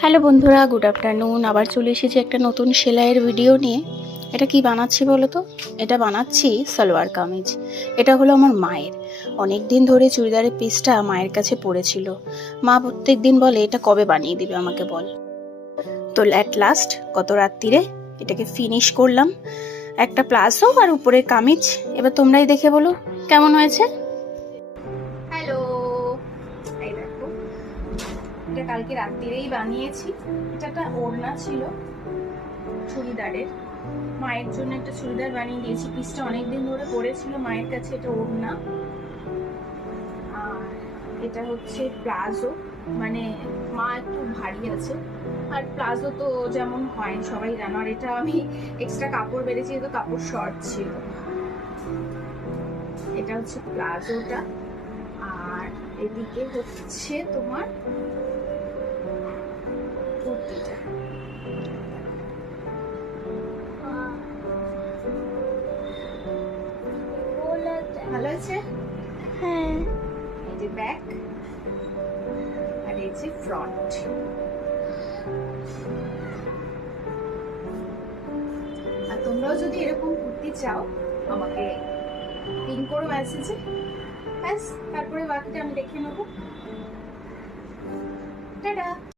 Hello বন্ধুরা, good afternoon. আবার চলে এসেছি একটা নতুন সেলাইয়ের ভিডিও নিয়ে। এটা কি বানাচ্ছি বলো তো? এটা বানাচ্ছি সালোয়ার কামিজ। এটা হলো আমার মায়ের। অনেক দিন ধরে চুড়িদারের পিসটা মায়ের কাছে পড়েছিল। মা প্রত্যেক দিন বলে এটা কবে বানিয়ে দিবে আমাকে বল। তো অ্যাট লাস্ট গত রাত্রিরে এটাকে ফিনিশ করলাম। একটা প্লাজো আর উপরে কামিজ। এবার তোমরাই দেখে বলো কেমন হয়েছে। হ্যালো, এই দেখো, এটা কালকে রাত্রিরেই বানিয়েছি। এটা একটা ওড়না ছিল চুড়িদারের। মায়ের জন্য একটা চুড়িদার বানিয়ে দিয়েছি। পিসটা অনেকদিন ধরে পড়েছিল মায়ের কাছে। এটা ওড়না, আর এটা হচ্ছে প্লাজো। মানে মা একটু ভারী আছে, আর প্লাজো তো যেমন হয় সবাই জানো। আর এটা আমি এক্সট্রা কাপড় বেড়েছি, তো কাপড় শর্ট ছিল। এটা হচ্ছে প্লাজোটা, আর এদিকে হচ্ছে তোমার কুর্তিটা। ভালো আছে? হ্যাঁ। এই যে ব্যাক, আর এই যে ফ্রন্ট। আর তোমরাও যদি এরকম কুর্তি চাও আমাকে পিন করো মেসেজে, ব্যাস। তারপরে বাকিটা আমি দেখে নেবো। টাটা।